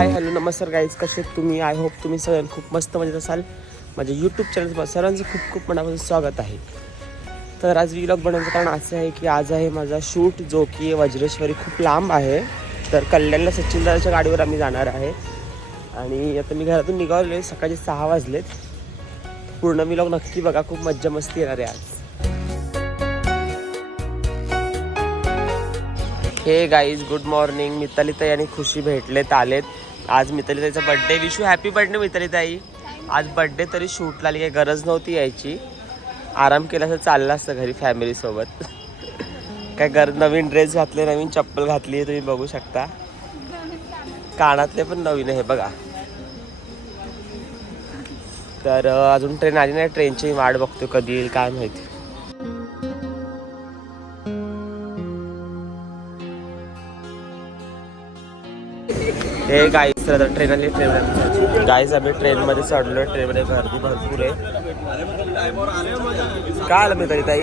Hi hello नमस्कार guys, कसे तुम्ही? आय होप तुम्ही सगळ्यांनी खूप मस्त मजेत असाल. माझ्या यूट्यूब चॅनल सर्वांचं खूप खूप मनापासून स्वागत आहे. तर आज व्लॉग बनवण्याचं कारण असं आहे की आज आहे माझा शूट, जो की वज्रेश्वरी खूप लांब आहे. तर कल्याणला सचिनदाराच्या गाडीवर आम्ही जाणार आहे. आणि आता मी घरातून निघालो आहे, सकाळचे 6 वाजलेत. पूर्ण व्लॉग नक्की बघा, खूप मज्जा मस्ती येणार आहे आज. हे गाईज गुड मॉर्निंग. मितालीताई आणि खुशी भेटलेत, आलेत. आज मितालीताईचा birthday. Wish you happy birthday Mitalitai. आज बड्डे तरी शूटला आली, काही गरज नव्हती यायची. आराम केला तर चालला असतं घरी फॅमिलीसोबत. काय गरज, नवीन ड्रेस घातले, नवीन चप्पल घातली आहे, तुम्ही बघू शकता. कानातले पण नवीन आहे बघा. तर अजून ट्रेन आली नाही, ट्रेनची वाट बघतो कधी येईल काय माहिती. हे गाईज तर ट्रेन आली. ट्रेन गाईज आम्ही ट्रेनमध्ये चढलो. ट्रेनमध्ये गर्दी भरपूर आहे. काय आलं मी तरी ताई,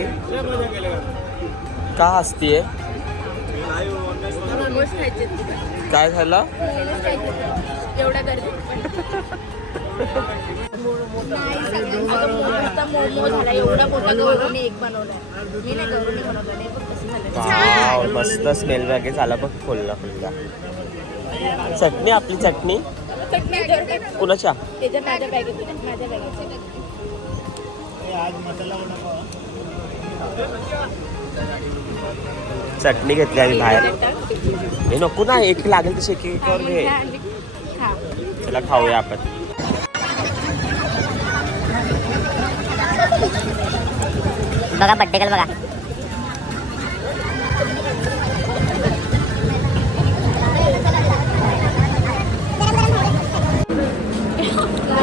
का हसतीये? काय झालं? मस्त स्मेल वगैरे झाला बघ. फुलला फुलला. चटणी, आपली चटणी कुणाच्या? चटणी घेतली आम्ही बाहेर. हे नको ना, एक लागेल तशी एक घे. चला खाऊया आपण. बघा बड्डे कल बघा.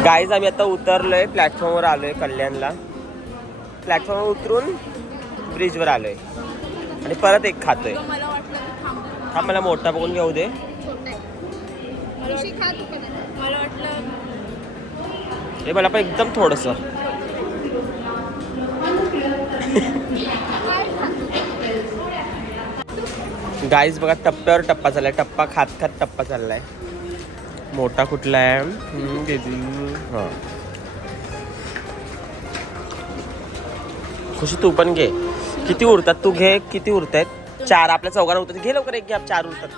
गाईज आम्ही आता उतरलोय, प्लॅटफॉर्मवर आलोय कल्याणला. प्लॅटफॉर्मवर उतरून ब्रिजवर आलोय आणि परत एक खातोय. हा मला मोठा बघून घेऊ दे. हे मला पण एकदम थोडस. गाईज बघा, टप्प्यावर टप्पा चाललाय. टप्पा खात खात टप्पा चाललाय. मोठा कुठला आहे? हां, खुशी तू पण घे. किती उरतात? तू घे. किती उरत आहेत? 4. आपल्या चौघांना उरतात. घे लवकर एक घे. 4 उरतात.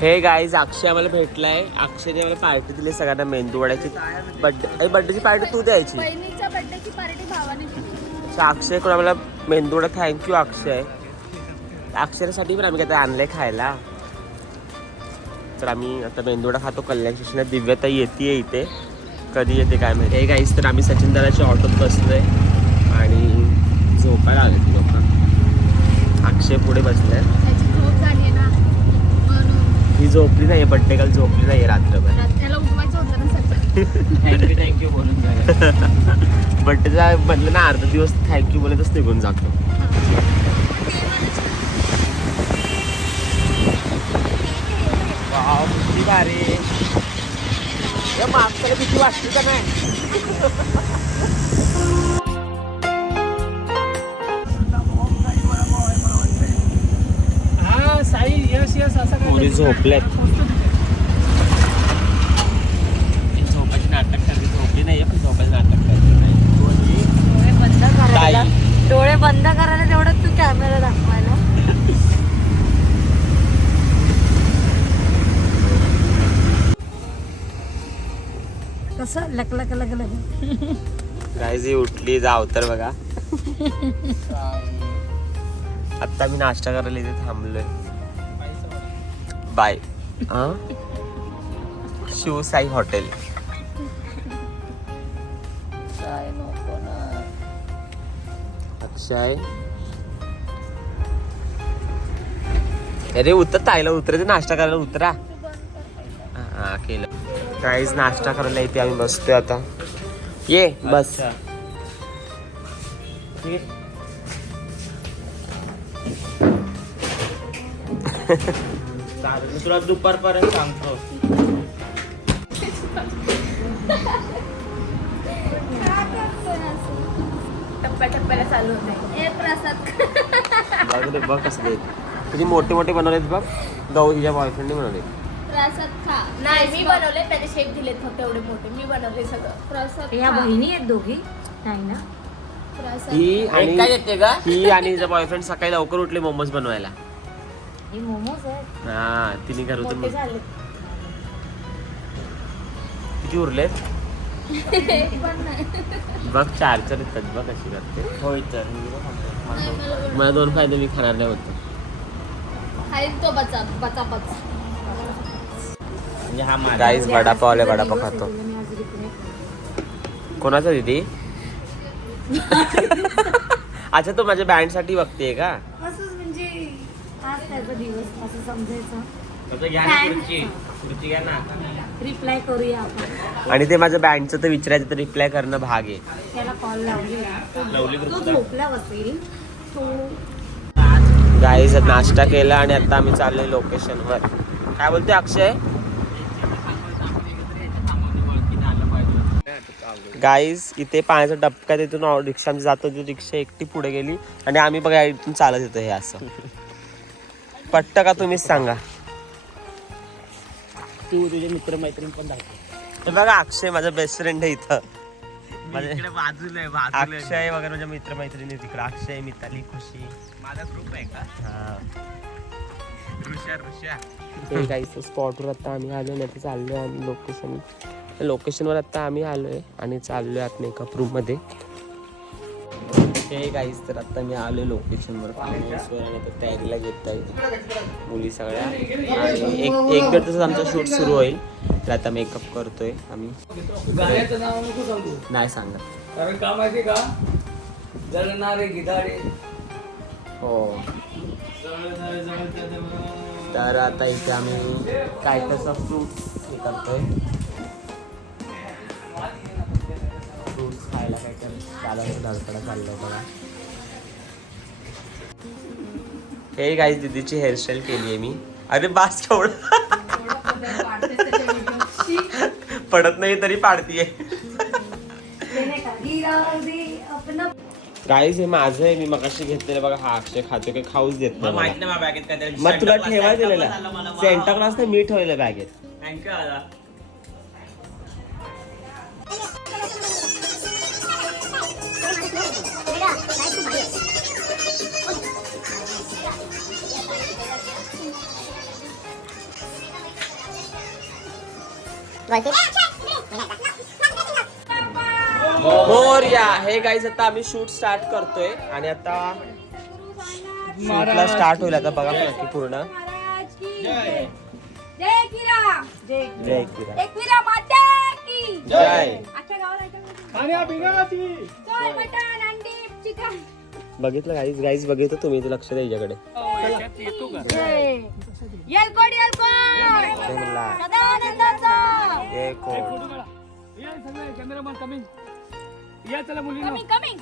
हे गाईज अक्षय आम्हाला भेटलाय. अक्षयने मला पार्टी दिली सगळ्यांना, मेंदू वड्याची. बड्डेची पार्टी तू द्यायची. अक्षयकडून आम्हाला मेंदू वडा. थँक्यू अक्षय. अक्षरासाठी पण आम्ही काय आणलंय खायला. तर आम्ही आता मेंदूवडा खातो कल्याण स्टेशनला. दिव्याताई येते इथे, कधी येते काय माहिती. हे गाईस तर आम्ही सचिनदाराच्या ऑटोत बसलोय आणि झोपायला आले ती लोक. अक्षय पुढे बसलाय. ही झोपली नाही, बड्डे काल झोपली नाही रात्रभर. थँक्यू बोलून बड्डेचा म्हणलं ना, अर्धा दिवस थँक्यू बोलतच निघून जातो. किती भारी. मागच्याला भीती वाटते का नाही? हा साई, यस यस. असं मुली झोपल्यात. झोपायची नाटक करते. झोपली नाही पण झोपायचं नाटक करते. डोळे बंद करायला तेवढं तू कॅमेरा दाखवायला. कसं लक लक लक लक. गाईज उठली, जाव तर बघा. आता मी नाश्ता करायला इथे थांबलोय. बाय. शिवसाई हॉटेल. अक्षय अरे उतर, ताईला उतरायचं. नाश्ता करायला उतरा. हा केलं. काहीच नाश्ता करायला इथे आम्ही बसतोय आता. ये बस. मी तुला दुपारपर्यंत सांगतो. टप्प्याला चालू होते. बघ कसं किती मोठे मोठे बनवलेत बघ. गौ हिच्या बॉयफ्रेंडने बनवले. प्रसाद खा. नाही मी बनवले, त्याचे शेप दिलेत फक्त एवढे मोठे. मी बनवले सगळं. प्रसाद या खा. बहिणी आहेत दोघी नाही ना. प्रसाद ही खा. आणि काय येते का? ही आणि हिचा बॉयफ्रेंड सकाळी लवकर उठले मोमोज बनवायला. हे मोमोज आहेत हा तिने घरातून मोठे झाले. किती उरलेत पण नाही. बघ 4 येतात बघ कशी करते. होय तर नाही, मला बनव- मला 2 फायदे मी खाणार नाही होतो. खाईन तो बचा बचा बच. म्हणजे हा माझा. गाईज वडापाव आले, तुझा वडापाव दिवस आहे, खातो. तुला मी आज रिक्वेस्ट कोणाचा दीदी? अच्छा तो माझ्या बँड साठी बघतेय का? असंच म्हणजे आज त्याचा दिवस असं समजायचं. घ्या ना खुर्ची. खुर्ची घ्या ना. रिप्लाय करूया आपण. आणि ते माझ्या बँडचं तर विचारायचं तर रिप्लाय करणं भाग आहे. त्याला कॉल लावूया. तो झोपला असेल. तो गाईज नाश्ता केला आणि आता आम्ही चाललोय लोकेशनवर. काय बोलते अक्षय? गाईज इथे पाण्याचा डबका तिथून रिक्षा आमची जातो, ती रिक्षा एकटी पुढे गेली आणि आम्ही बघा इथून चालत येतो. हे असं पट्ट का तुम्हीच सांगा. तू तुझे मित्रमैत्रीण पण दाखव. हे बघा अक्षय माझा बेस्ट फ्रेंड आहे इथं. माझे इकडे बाजूला आहे, बाजूला आहे. अक्षय वगैरे माझ्या मित्रमैत्रिणी तिकडे. अक्षय, मिताली, खुशी. माझा ग्रुप आहे का? हा ऋषा. हे गाईचं स्पॉटवर आता आम्ही आलो नाही तर चाललोय आम्ही लोकेशनवर आता आम्ही आलोय आणि चाललोय आत मेकअप रूम मध्ये. हे गाईज तर आता मी आलोय लोकेशनवर आणि आता तयारीला घेत आहे मुली सगळ्या. आणि एक दीड तासात आमचा शूट सुरू होईल. तर आता मेकअप करतोय आम्ही. गाण्याचं नाव नको सांगू, नाही सांगत. कारण का माहिती का, जळणारे गिधाडे. हो तर आता इथे आम्ही काय कसं फ्रूट्स हे करतोय. फ्रूट्स खायला काय तर चालायचं धडपडा चाललंय बघा. हे गाईज दीदीची हेअरस्टाईल केली आहे मी. अरे बास केवढं पडत नाही तरी पाडतीये. गाईज हे माझं आहे, मी मगाशी घेतलेलं बघा. हा अक्षय खातो काही खाऊच देत मला नाही माहिती मला. नाही माझ्या बॅगेत काय तरी. मग तुला Santa Claus ठेवाय झाला दिलेला मला. सेंटा क्लास नाही मी ठेवलेलं बॅगेत. Thank you दादा. मोरया. हे गाईज आता आम्ही शूट स्टार्ट करतोय आणि आता शूटला स्टार्ट होईल आता बघा नक्की पूर्ण. जय किरा. जय किरा. एकविरा माता की जय. अख्ख्या गावाला सोय, मटण, अंडी, चिकन. बघितलं गाईज बघितलं तुम्ही इथे लक्ष द्या याच्याकडे. येलकोट येलकोट. जय मल्हार. सदा आनंदाचा. जय कोट. या सगळे कॅमेरामन कमिंग. या चला मुलींनो. Coming coming.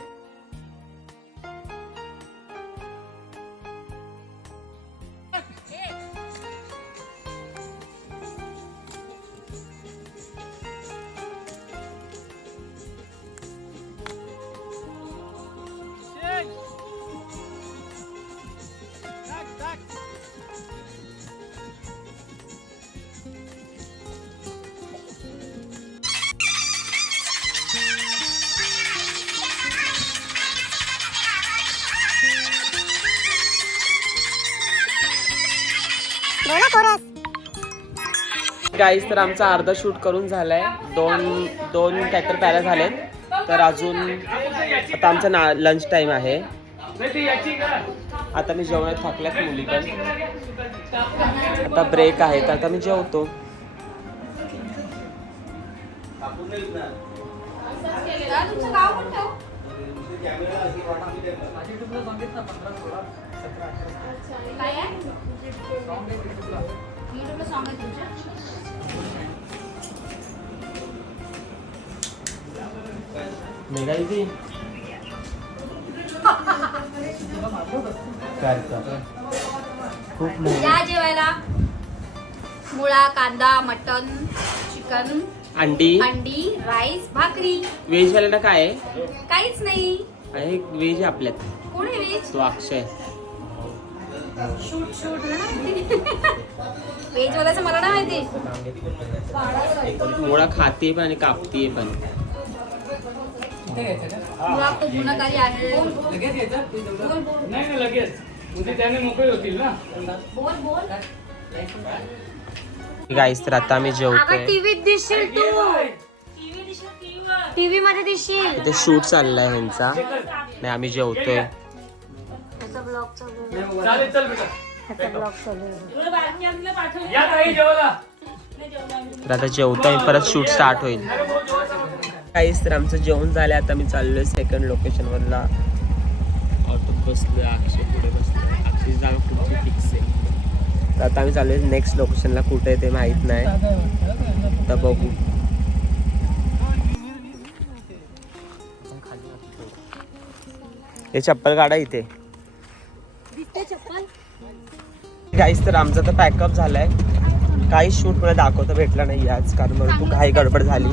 गाईज तर आमचा अर्धा शूट करून झालाय. दोन काहीतरी पॅरा झालेत. तर अजून आता आमचा लंच टाइम आहे. आता मी जेवणात थकल्यात मुली पण. आता ब्रेक आहे तर आता मी जेवतो. तुमचं गाव कोणतं? काय आहे? YouTubeला song आहे तुमच्या? मेघा दीदी खूप नाही. या जेवायला. मुळा, कांदा, मटन, चिकन, अंडी अंडी, राईस, भाकरी. व्हेज वाल्याला काय आहे? काहीच नाही. आहे व्हेज आपल्यात. कोणी वेज? तो अक्षय. शूट शूट वेज वाल्याचं मला नाही माहिती. मुळा खाते पण आणि कापते पण. तो गुन्हाकारी आहे. नाही लगेच उद्या त्याने मोकळे होतील ना. गाईस तर आता आम्ही जेवतोय. टीव्हीत दिसशील तू. टीव्ही मध्ये दिसशील. इथे शूट चाललाय ह्यांचा नाही आम्ही जेवतोय. चालेल चल बेटा. या ताई जेवायला. तर आता जेवतोय परत शूट स्टार्ट होईल. काहीच तर आमचं जेवण झालं. आता मी चाललोय सेकंड लोकेशन वरला. ऑटोत बसलोय. अक्षय पुढे बसलोय. अक्षय जागा पुढची फिक्स आहे. तर आता आम्ही चाललोय नेक्स्ट लोकेशनला. कुठे आहे ते माहित नाही. तर बघू. हे चप्पल काढा इथे. गाईस तर आमचा तर पॅकअप झालाय. काही शूट मला दाखवता भेटला नाही आज कारण मला तू घाई गडबड झाली.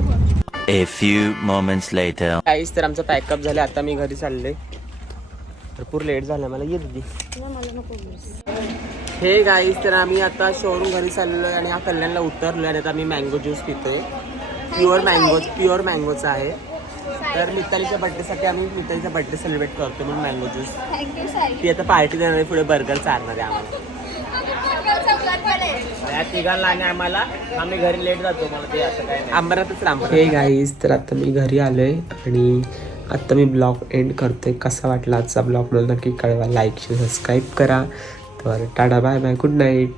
A few moments later. गाईस तर आमचा पॅकअप झालं. आता मी घरी चाललोय. भरपूर लेट झाला मला. ये दीदी. हे गाईस तर आम्ही आता शोरूम घरी चाललोय आणि हा कल्याणला उतरलोय आणि आता आम्ही मँगो ज्यूस पितोय. प्युअर मँगोचा आहे. तर मितालीच्या बर्थडेसाठी आम्ही मितालीचा बर्थडे सेलिब्रेट करतो म्हणून मँगो ज्यूस. थँक्यू साई. ती आता पार्टी देणार आहे. पुढे बर्गर चालणार आहे आम्हाला. या तिघांना आणि आम्हाला आम्ही घरी लेट जातो. मला ते असं काय अंबरातच राम. हे गाईज तर आता मी घरी आलोय आणि आता मी ब्लॉग एंड करतोय. कसा वाटला आजचा ब्लॉग मला नक्की कळवा. लाईक सबस्क्राईब करा. तर tata bye bye. Good night.